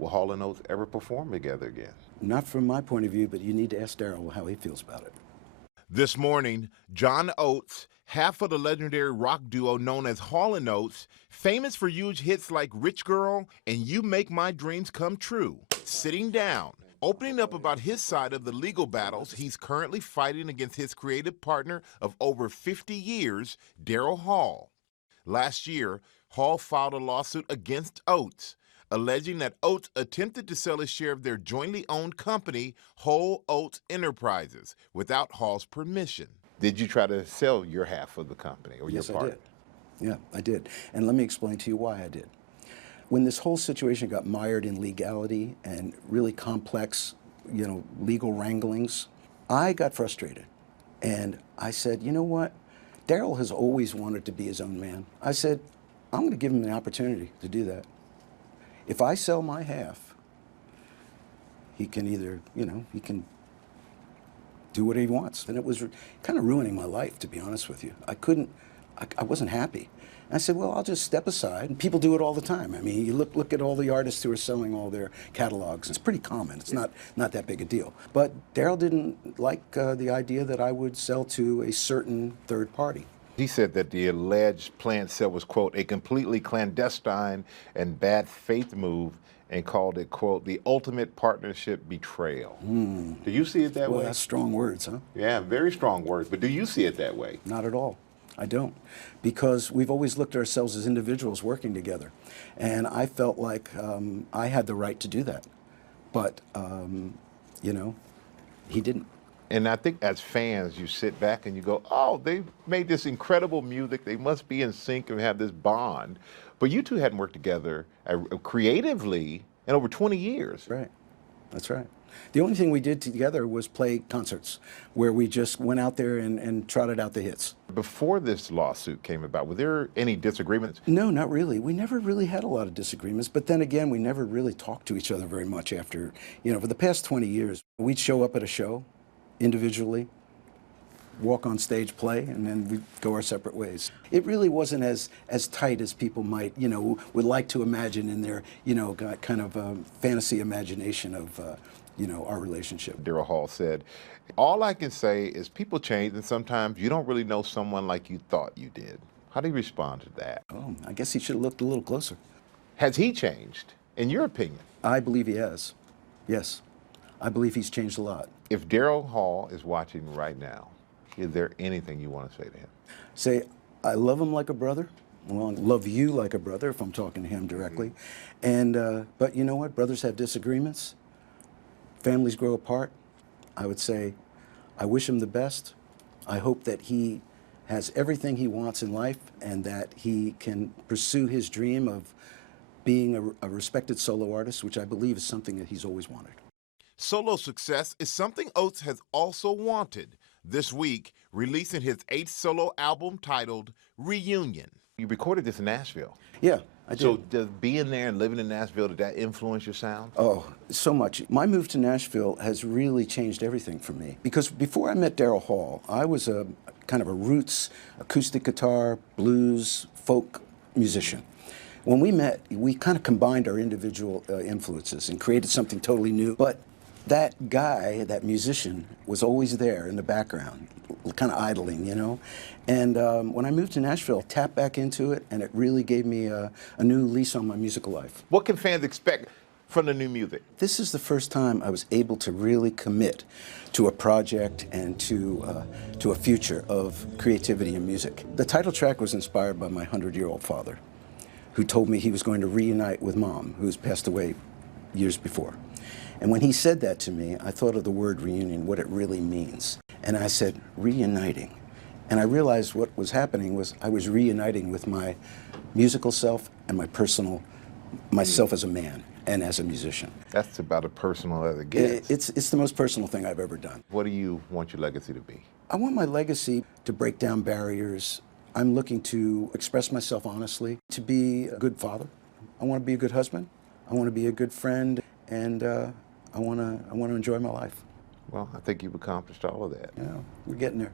Will Hall and Oates ever perform together again? Not from my point of view, but you need to ask Daryl how he feels about it. This morning, John Oates, half of the legendary rock duo known as Hall and Oates, famous for huge hits like Rich Girl and You Make My Dreams Come True, sitting down, opening up about his side of the legal battles he's currently fighting against his creative partner of over 50 years, Daryl Hall. Last year, Hall filed a lawsuit against Oates, alleging that Oates attempted to sell his share of their jointly owned company, Whole Oates Enterprises, without Hall's permission. Did you try to sell your half of the company or Yes, your part? I did. Yeah, I did. And let me explain to you why I did. When this whole situation got mired in legality and really complex, legal wranglings, I got frustrated. And I said, you know what? Daryl has always wanted to be his own man. I said, I'm going to give him the opportunity to do that. If I sell my half, he can either, he can do what he wants. And it was kind of ruining my life, to be honest with you. I wasn't happy. And I said, well, I'll just step aside. And people do it all the time. I mean, you look at all the artists who are selling all their catalogs. It's pretty common. It's not that big a deal. But Daryl didn't like the idea that I would sell to a certain third party. He said that the alleged planned sale was, quote, a completely clandestine and bad faith move, and called it, quote, the ultimate partnership betrayal. Do you see it that way? Well, that's strong words, huh? Yeah, very strong words. But do you see it that way? Not at all. I don't. Because we've always looked at ourselves as individuals working together. And I felt like I had the right to do that. But, he didn't. And I think as fans, you sit back and you go, oh, they made this incredible music. They must be in sync and have this bond. But you two hadn't worked together creatively in over 20 years. Right. That's right. The only thing we did together was play concerts where we just went out there and trotted out the hits. Before this lawsuit came about, were there any disagreements? No, not really. We never really had a lot of disagreements. But then again, we never really talked to each other very much after, for the past 20 years. We'd show up at a show individually, walk on stage, play, and then we'd go our separate ways. It really wasn't as tight as people might, would like to imagine in their, kind of fantasy imagination of, our relationship. Daryl Hall said, all I can say is people change, and sometimes you don't really know someone like you thought you did. How do you respond to that? Oh, I guess he should have looked a little closer. Has he changed, in your opinion? I believe he has. Yes. I believe he's changed a lot. If Daryl Hall is watching right now, is there anything you want to say to him? Say, I love him like a brother. Well, I love you like a brother if I'm talking to him directly. And, but you know what? Brothers have disagreements. Families grow apart. I would say, I wish him the best. I hope that he has everything he wants in life and that he can pursue his dream of being a respected solo artist, which I believe is something that he's always wanted. Solo success is something Oates has also wanted. This week, releasing his 8th solo album titled Reunion. You recorded this in Nashville. Yeah, I did. So does being there and living in Nashville, did that influence your sound? Oh, so much. My move to Nashville has really changed everything for me. Because before I met Daryl Hall, I was a kind of a roots, acoustic guitar, blues, folk musician. When we met, we kind of combined our individual influences and created something totally new. But that guy, that musician, was always there in the background, kind of idling, And when I moved to Nashville, I tapped back into it, and it really gave me a new lease on my musical life. What can fans expect from the new music? This is the first time I was able to really commit to a project and to a future of creativity and music. The title track was inspired by my 100-year-old father, who told me he was going to reunite with Mom, who's passed away years before. And when he said that to me, I thought of the word reunion, what it really means. And I said, reuniting. And I realized what was happening was I was reuniting with my musical self and myself as a man and as a musician. That's about as personal as it gets. It's the most personal thing I've ever done. What do you want your legacy to be? I want my legacy to break down barriers. I'm looking to express myself honestly, to be a good father. I want to be a good husband. I want to be a good friend, and I want to enjoy my life. Well, I think you've accomplished all of that. Yeah, we're getting there.